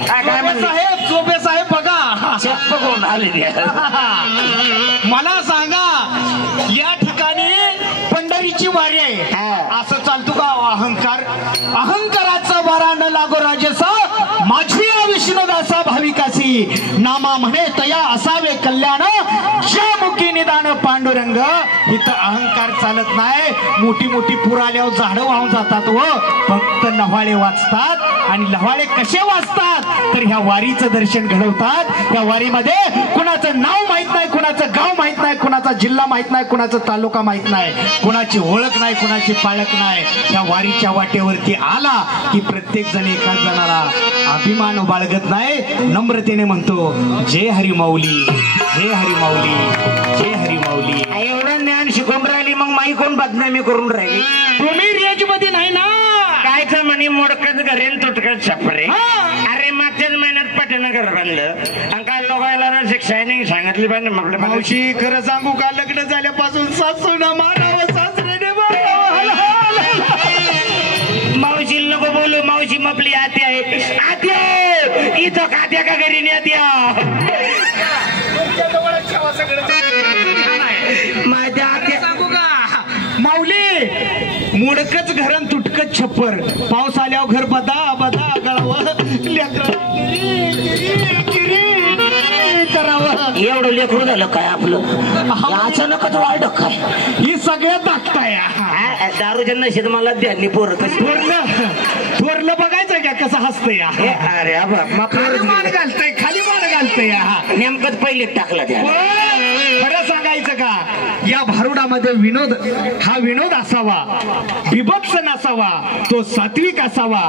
काय म्हणले साहेब चोबे साहेब बघा चप्प कोण आले मला सांगा या ठिकाणी पंढरीची वारी आहे असं चालतो का अहंकार अहंकाराचा वारा न लागो राजसा माझी विष्णुदासा भाविकासी नामा म्हणे तया असावे कल्याण ज्या मुखी निदान पांडुरंग इथं अहंकार चालत नाही मोठी मोठी पूर आल्यावर झाडं वाहून जातात व फक्त लव्हाळे वाचतात आणि लव्हाळे कसे वाचतात तर ह्या वारीचं दर्शन घडवतात या वारीमध्ये कुणाचं नाव माहित नाही कुणाचं गाव माहित नाही कुणाचा जिल्हा माहित नाही कुणाचा तालुका माहित नाही कुणाची ओळख नाही कुणाची पाळख नाही या वारीच्या वाटेवरती आला की प्रत्येक जण एका जणाला अभिमान बाळगत नाही नम्रतेने म्हणतो जय हरी माऊली जय हरी माऊली जय हरी माऊली एवढं ज्ञान शिकून राहिली मग माई कोण बदनामी करून राहिली तुम्ही रेंज मध्ये नाही ना कायच म्हणे मोडकत घरेन तुटकत छपरे अरे मागच्याच महिन्यात पटनगर बांधलं आणि काय लोकांना शायनिंग सांगितली पाहिजे मग मावशी खरं सांगू का लग्न झाल्यापासून सासूना मारावं सासऱ्याने मावशी नको बोलू मावशी मपली आती आहे आत्या इथं खात्या का घरी नेत्या माझ्या आत्या सांगू का माऊली मोडकच घरान तुटकच छप्पर पाऊस आल्यावर घर बदा बदा गळावं करावं एवढं लेकरू झालं काय आपलं अचानकच वाढ काय ही सगळ्यात धाकटाय दारूच्या नशेत मला द्या पोर थोरलं बघायचंय का कसं हसतंय अरे खाली मान घालतंय खाली मान घालतंय नेमकंच पहिले टाकला त्या खरं सांगायचं का या भारुडामध्ये विनोद हा विनोद असावा विभत्स नसावा तो सात्विक असावा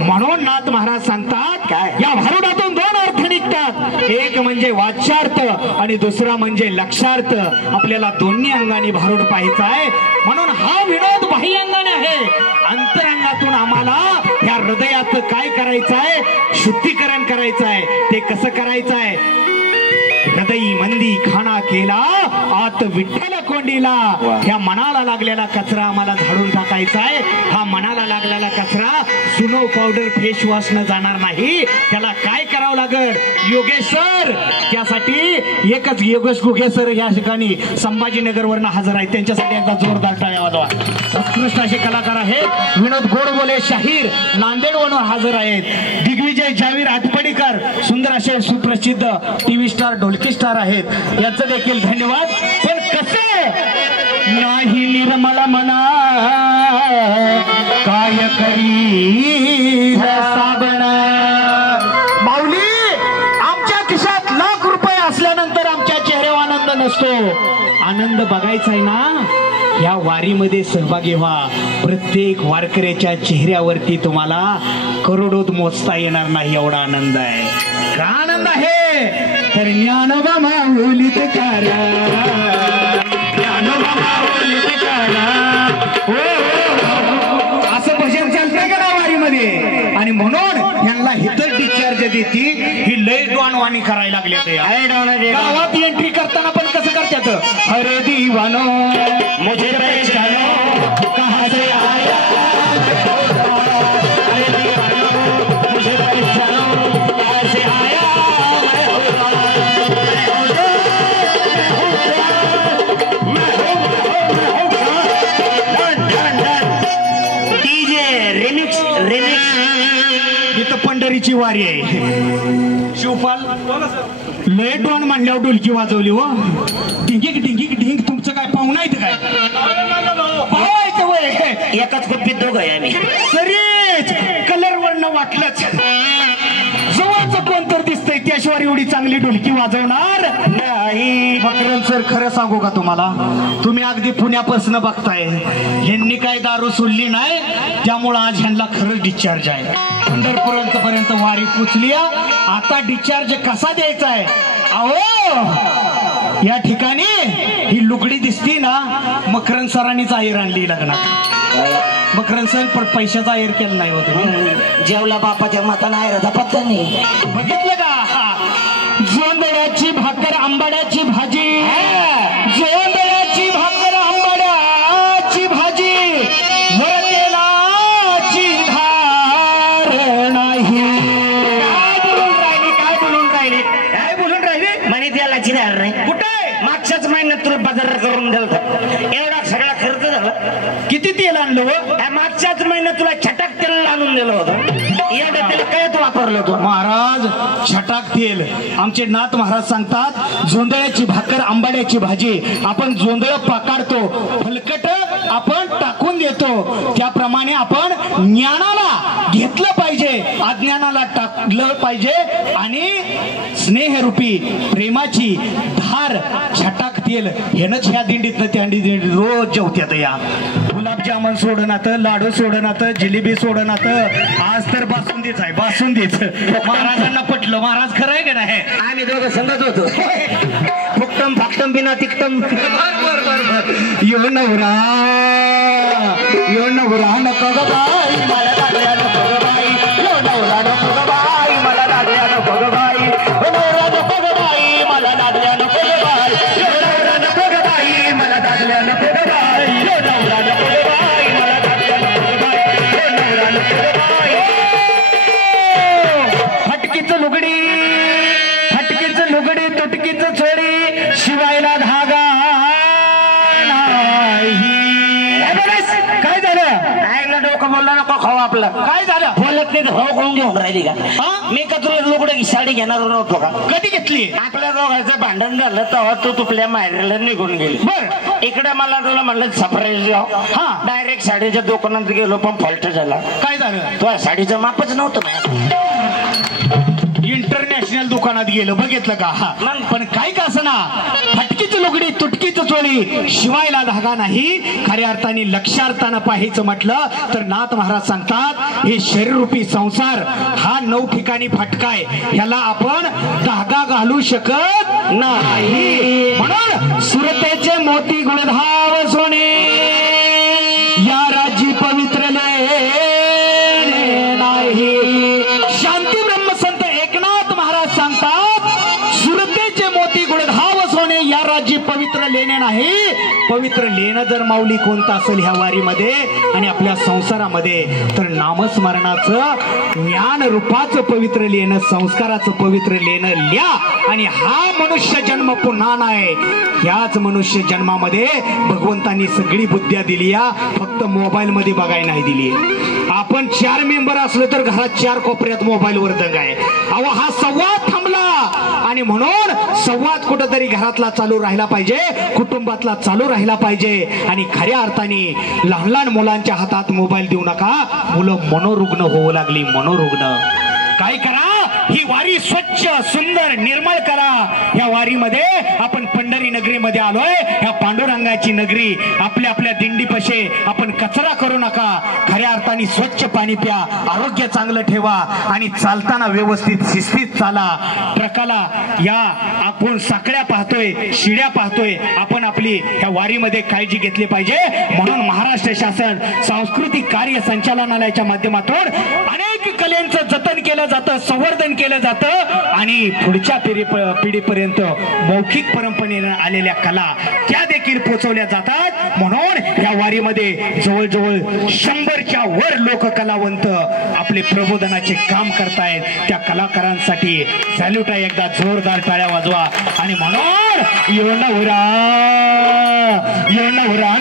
म्हणून नाथ महाराज सांगतात या भारुडातून दोन अर्थ निघतात एक म्हणजे वाच्यार्थ आणि दुसरा म्हणजे लक्षार्थ आपल्याला दोन्ही अंगाने भारूड पाहायचा आहे म्हणून हा विनोद बाह्य अंगाने आहे अंतरंगातून आम्हाला या हृदयात काय करायचं आहे शुद्धीकरण करायचं आहे ते कसं करायचं आहे हृदयी मंदी खाना केला आत विठ्ठल कोंडीला या मनाला लागलेला कचरा आम्हाला झाडून टाकायचा आहे हा मनाला लागलेला कचरा सुनो पावडर फेस वॉश न जाणार नाही त्याला काय करावं लागेल योगेश्वर त्यासाठी एकच योगेश गुगे सर या ठिकाणी संभाजीनगर वरनं हजर आहेत त्यांच्यासाठी एकदा जोरदार टाळ्या वाजवा उत्कृष्ट असे कलाकार आहेत विनोद गोडबोले शाहीर नांदेड वरून हजर आहेत दिग्विजय जावीर आटपडीकर सुंदर असे सुप्रसिद्ध टीव्ही स्टार ढोलकी स्टार आहेत याचं देखील धन्यवाद पण कसे नाही निर्मल मना काय करी साबण माऊली आमच्या खिशात लाख रुपये असल्यानंतर आमच्या चेहऱ्यावर आनंद नसतो आनंद बघायचा आहे ना या वारीमध्ये सहभागी व्हा प्रत्येक वारकऱ्याच्या चेहऱ्यावरती तुम्हाला करोडोत मोजता येणार नाही एवढा आनंद आहे का आनंद आहे तर ज्ञानोबा माऊलीत करा ज्ञानोबा माऊलीत करा असं भजन चालतंय का ना वारीमध्ये आणि म्हणून यांना हिथं डिस्चार्ज देती ही लय डोनवाणी करायला लागली गावात एंट्री करताना पण कसं करतात अरे दीवानो मुझे पहचानो कहां से आया अरे दीवानो मुझे पहचानो कहां से आया पंढरीची वारी आहे शिवपाल लय डोन म्हणल्यावर ढोलकी वाजवली हो ढिंगिक ढिंगिक ढिंग तुमचं काय पाहुणा आहे काय पाहायचं वय एकाच कुप्पीत दोघं आहे आम्ही तरीच कलर वरनं वाटलंच जवळचं कोण तर दिसतंय त्याशिवाय एवढी चांगली ढोलकी वाजवणार नाही मकरन सर खरं सांगू का तुम्हाला तुम्ही अगदी पुण्यापासून बघताय ह्यांनी काय दारू सोडली नाही त्यामुळं आज ह्यांना खरंच डिस्चार्ज आहे पंढरपूरपर्यंत वारी पोचली आता डिस्चार्ज कसा द्यायचा आहे अहो या ठिकाणी ही लुगडी दिसती ना मकरन सरांनीच आहेर आणली लग्नात मकरन सर पण पैशाचा आहेर केला नाही होत जेवला बापाच्या माताना आहेर पत्ता नाही बघितलं का जोंधळ्याची भाकर आंबाड्याची भाजी जोंधळ्याची भाकर आंबाड्याची भाजी तेलाची धार नाही तयार करून दिलं. एवढा सगळा खर्च झाला. किती तेल आणलं हो? मागच्याच महिन्यात तुला छटाक तेल आणून दिलं होतं. एवढं तेल काय तू वापरलं होतं? महाराज छटाक तेल. आमचे नाथ महाराज सांगतात जोंधळ्याची भाकर आंबाड्याची भाजी आपण जोंधळ पकाडतो, फलकट आपण टाकून देतो, त्याप्रमाणे आपण ज्ञानाला घेतलं पाहिजे, अज्ञानाला टाकलं पाहिजे आणि स्नेहरूपी प्रेमाची धार छटाक तेल हेनच ह्या दिंडीतनं त्या दिंडीत रोज जेवत्यात. या गुलाबजामुन सोडनात, लाडू सोडनात, जिलेबी सोडनात, आज तर बासुंदीच आहे, बासुंदीच. महाराजांना पटलं. महाराज खरं आहे का नाही? आम्ही दोघं संगत होतो. फुकटम फाकटम बिना तिकटम. यो नवरा नको ग बाई मला दादया नको ग बाई. यो नवरा नको ग बाई मला दादया नको ग बाई. यो नवरा नको ग बाई मला दादया नको ग बाई. यो नवरा नको ग बाई मला दादया नको ग बाई. यो नवरा नको ग बाई मला दादया नको ग बाई. यो नवरा नको ग बाई. फटकीचं लुगडी तुटकीचं चोरी शिवायला धागा नाही. काय झालं? ऐकलं डोकं बोलला नको खाऊ आपलं. काय झालं? बोलत नाही हो करून घेऊन राहिली का? मी का तुला लुगडं साडी घेणार नव्हतो का? कधी घेतली? आपल्या दोघांचं भांडण झालं तेव्हा तू तुपल्या माहेरला निघून गेली. बर इकडे मला तुला म्हणलं सरप्राईज जाऊ. हा डायरेक्ट साडीच्या दुकानात गेलो पण फॉल्ट झाला. काय झालं? तुझ्या साडीचं मापच नव्हतं माझ्या. इंटरनॅशनल दुकानात गेलं बघितलं का? हा पण काय का असं ना फटकीची लुगडी तुटकीच चोळी शिवायला धागा नाही. खऱ्या अर्थाने लक्षार्थानं पाहायचं म्हटलं तर नाथ महाराज सांगतात हे शरीररूपी संसार हा 9 ठिकाणी फटकाय, ह्याला आपण धागा घालू शकत नाही. म्हणून सुरतेचे मोती गुणधाव सोने या राज्य पवित्र नाही. शांती ब्रह्मसंत एकनाथ महाराज सांगतात सुरतेचे मोती गुणधाव सोने या राज्य पवित्र लेणे नाही. पवित्र लेणं जर माऊली कोणतं असेल ह्या वारीमध्ये आणि आपल्या संसारामध्ये तर नामस्मरणाचं ज्ञान रूपाचं पवित्र लेणं, संस्काराचं पवित्र लेणं ल्या. आणि हा मनुष्य जन्म पुन्हा नाही. ह्याच मनुष्य जन्मामध्ये भगवंतांनी सगळी बुद्ध्या दिली या, फक्त मोबाईल मध्ये बघायला नाही दिली. आपण 4 मेंबर असलो तर घरात 4 कोपऱ्यात मोबाईलवर दंग आहे. अहो हा संवाद थांबला आणि म्हणून संवाद कुठंतरी घरातला चालू राहिला पाहिजे, कुटुंबातला चालू राहिला पाहिजे. आणि खऱ्या अर्थाने लहान लहान मुलांच्या हातात मोबाईल देऊ नका. मुलं मनोरुग्ण होऊ लागली. मनोरुग्ण काय करा? ही वारी स्वच्छ सुंदर निर्मळ करा. या वारीमध्ये आपण पंढरी नगरीमध्ये आलोय. ह्या पांडुरंगाची नगरी. आपल्या आपल्या दिंडीपाशी आपण कचरा करू नका. खऱ्या अर्थाने स्वच्छ पाणी प्या, आरोग्य चांगलं ठेवा आणि चालताना व्यवस्थित शिस्तीत चाला. ट्रकाला या आपण साखळ्या पाहतोय, शिड्या पाहतोय. आपण आपली ह्या वारीमध्ये काळजी घेतली पाहिजे. म्हणून महाराष्ट्र शासन सांस्कृतिक कार्य संचालनालयाच्या माध्यमातून अनेक कलेंचं जतन केलं जातं, संवर्धन केलं जातं आणि पुढच्या पिढीपर्यंत मौखिक परंपरेने आलेल्या कला त्या देखील पोहोचवल्या जातात. म्हणून या वारीमध्ये जवळजवळ 100च्या वर लोक कलावंत आपले प्रबोधनाचे काम करतायत. त्या कलाकारांसाठी सॅल्यूट आहे. एकदा जोरदार टाळ्या वाजवा. आणि म्हणून यो नवरा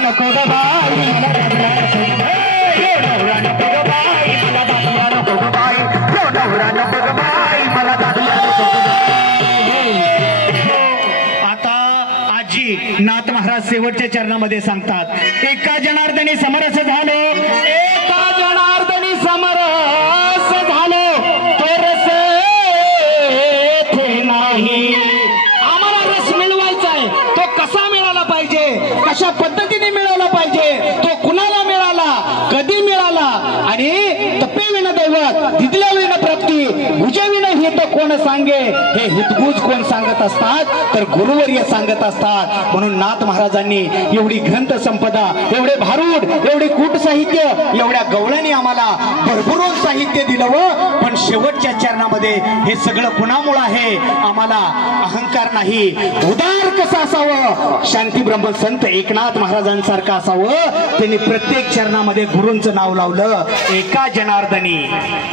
नको ग बाई मला दादया नको ग बाई. यो नवरा नको ग बाई मला दादया नको ग बाई. यो नवरा नको ग बाई मला दादया नको ग बाई. आता आजी नाथ महाराज शेवटच्या चरणामध्ये सांगतात एका जनार्दनी समरस झालो, एका जनार्दनी समरस झालो तो रस येथे नाही. आम्हाला रस मिळवायचा आहे. तो कसा मिळाला पाहिजे, कशा पद्धतीने मिळाला पाहिजे, तो कुणाला मिळाला, कधी मिळाला आणि तपे विन दैवत दिदल्या विन प्राप्ती भुजे विन हित कोण सांगे. हे हितगुज कोण सांगत असतात तर गुरुवर्य सांगत असतात. म्हणून नाथ महाराजांनी एवढी ग्रंथ संपदा, एवढे भारूड, एवढे कूट साहित्य, एवढ्या गवळणी आम्हाला भरभरून साहित्य दिलं. व पण शेवटच्या चरणामध्ये हे सगळं कुणामुळे आहे? आम्हाला अहंकार नाही. उदार कसं असावं? शांती ब्रह्म संत एकनाथ महाराजांसारखं असावं. त्यांनी प्रत्येक चरणामध्ये गुरूंचं नाव लावलं. एका जनार्दनी.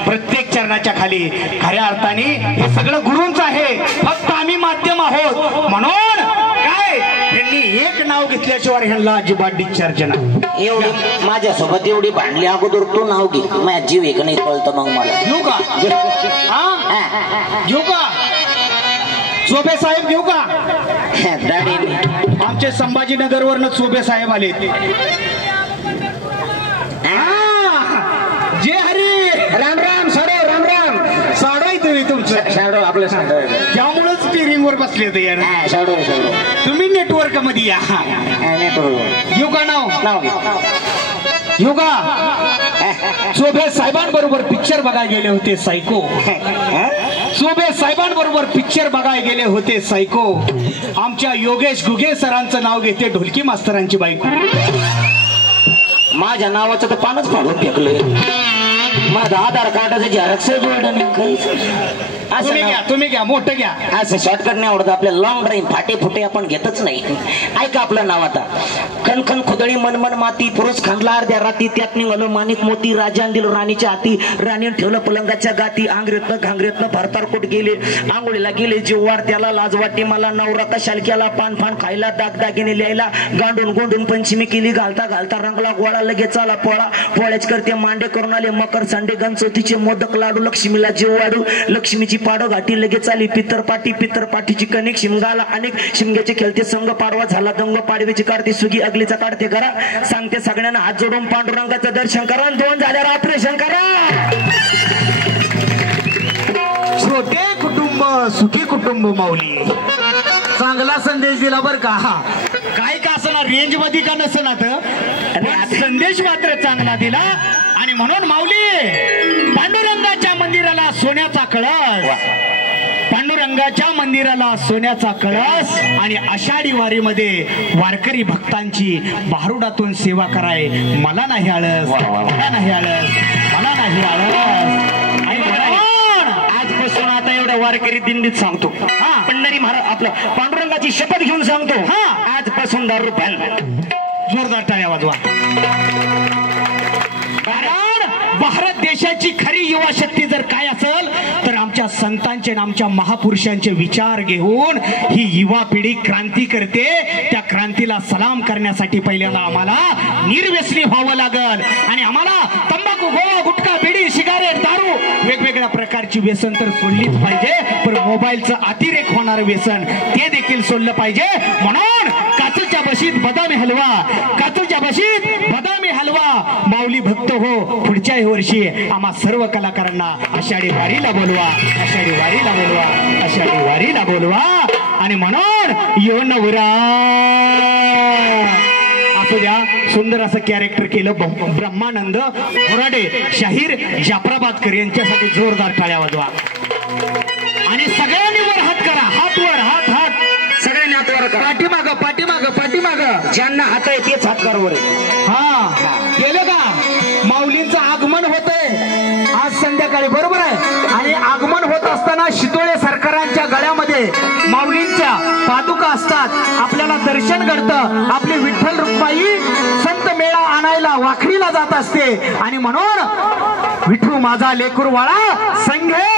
प्रत्येक चरणाच्या खाली खऱ्या अर्थाने हे सगळं गुरूंचं आहे, फक्त आम्ही माध्यम आहोत. म्हणून काय त्यांनी एक नाव घेतलं. घेतल्याशिवाय ह्यांना अजिबात डिस्चार्ज नाही. एवढी माझ्यासोबत एवढी भांडली अगोदर तू नाव घे. माझ्या जीव एक नाही कळतं मग मला. घेऊ का? घेऊ का? चोबे साहेब घेऊ का? दाढी आमचे संभाजीनगर वरनं चोबे साहेब आले. जे हरी राम राम साडो राम राम साडो तुम्ही तुमचं शाडो आपलं शाडो त्यामुळेच स्टिअरिंग वर बसले होते यार. शाडो शाडो तुम्ही नेटवर्क मध्ये या. घेऊ का नाव? घेऊ का? चोबे साहेबांबरोबर पिक्चर बघायला गेले होते सायको. चोबे साहेबांबरोबर पिक्चर बघायला गेले होते सायको. आमच्या योगेश गुगे सरांचं नाव घेते ढोलकी मास्तरांची बायको. माझ्या नावाचं तर पानच फाडून फेकलंय. माझं आधार कार्डाचं झेरॉक्स जोडलं नाही. तुम्ही घ्या मोठं घ्या. असं शॉर्टकट नाही आवडत आपल्या. लॉंग ड्राईव्ह फाटे फुटे आपण घेतच नाही. ऐका आपलं नाव आता. खनखन खुदळी मनमन माती पुरुष खांदला अर्ध्या राती त्यात निघालो माणिक मोती राजान दिलो राणीच्या हाती राणीने ठेवलं पलंगाच्या गाती आंग्रेतनं घांगरेतनं भरतारकोट गेले आंघोळीला गेले जीववार त्याला लाज वाटते मला नवराता शालक्याला पान फान खायला दागदागिने लिहायला गांडून गोंडून पंचमी केली घालता घालता रंगला गोळा लगेच आला पोळा पोळ्याच करते मांडे करून आले मकर संडे गणचौथीचे मोदक लाडू लक्ष्मीला जीव वाढू लक्ष्मीची पाडो घाटी लगेच आली पितरपाठीची कणिक शिमगाला अनेक शिमग्याचे खेळते संघ पाडवा झाला दंग पाडव्याची काढते सुगी अगलीचा काढते करा सांगते सगळ्यांना हात जोडून पांडुरंगाचं दर्शन करा. 2 झाल्यावर ऑपरेशन करा. छोटे कुटुंब सुखी कुटुंब माऊली. चांगला संदेश दिला बर का. काय का असणार रेंज मध्ये का नसना तर संदेश मात्र चांगला दिला. आणि म्हणून माऊली पांडुरंगाच्या मंदिराला सोन्याचा कळस. पांडुरंगाच्या मंदिराला सोन्याचा कळस आणि आषाढी वारीमध्ये वारकरी भक्तांची भारुडातून सेवा कराय मला नाही आळस. मला नाही आळस. मला नाही आळस. आणि आजपासून आता एवढ्या वारकरी दिंडीत सांगतो. पंढरी महाराज आपलं पांडुरंगाची शपथ घेऊन सांगतो. आजपासून दारू बंद. जोरदार टाळ्या वाजवा. कारण भारत देशाची खरी युवा शक्ती जर काय असेल तर आमच्या संतांचे आमच्या महापुरुषांचे विचार घेऊन ही युवा पिढी क्रांती करते. त्या क्रांतीला सलाम करण्यासाठी पहिल्यांदा आम्हाला निर्व्यसनी व्हावं लागल. आणि आम्हाला तंबाखू गोवा गुटखा बिडी सिगारेट दारू वेगवेगळ्या प्रकारची व्यसन तर सोडलीच पाहिजे. पण मोबाईलचं अतिरेक होणारं व्यसन ते देखील सोडलं पाहिजे. म्हणून काचूच्या बशीत बदामी हलवा. काचूच्या बशीत बदामी हलवा. माऊली भक्त हो पुढच्या वर्षी आम्हा सर्व कलाकारांना आषाढी वारीला बोलवा. आषाढी वारीला बोलवा. आषाढी वारीला बोलवा. आणि म्हणून यो नवरा असू द्या. सुंदर असं कॅरेक्टर केलं ब्रह्मानंद मोराडे शाहीर जाफराबादकर यांच्यासाठी जोरदार टाळ्या वाजवा. आणि सगळ्यांनी वर हात करा. हात वर हात हात सगळ्यांनी हात वर करा. पाठीमाग ज्यांना हात आहे तेच हात कर वर. केलं का? माऊलींचं आगमन होतंय आज संध्याकाळी बरोबर आहे. आणि आगमन होत असताना शितोळे सरकारांच्या गळ्यामध्ये माऊलींच्या पादुका असतात. आपल्याला दर्शन घडतं. आपली विठ्ठल रुक्माई संत मेळा आणायला वाखरीला जात असते. आणि म्हणून विठू माझा लेकरवाळा संघे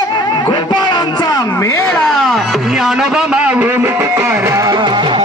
गोपाळांचा मेळा ज्ञानोबा माऊली तुकाराम.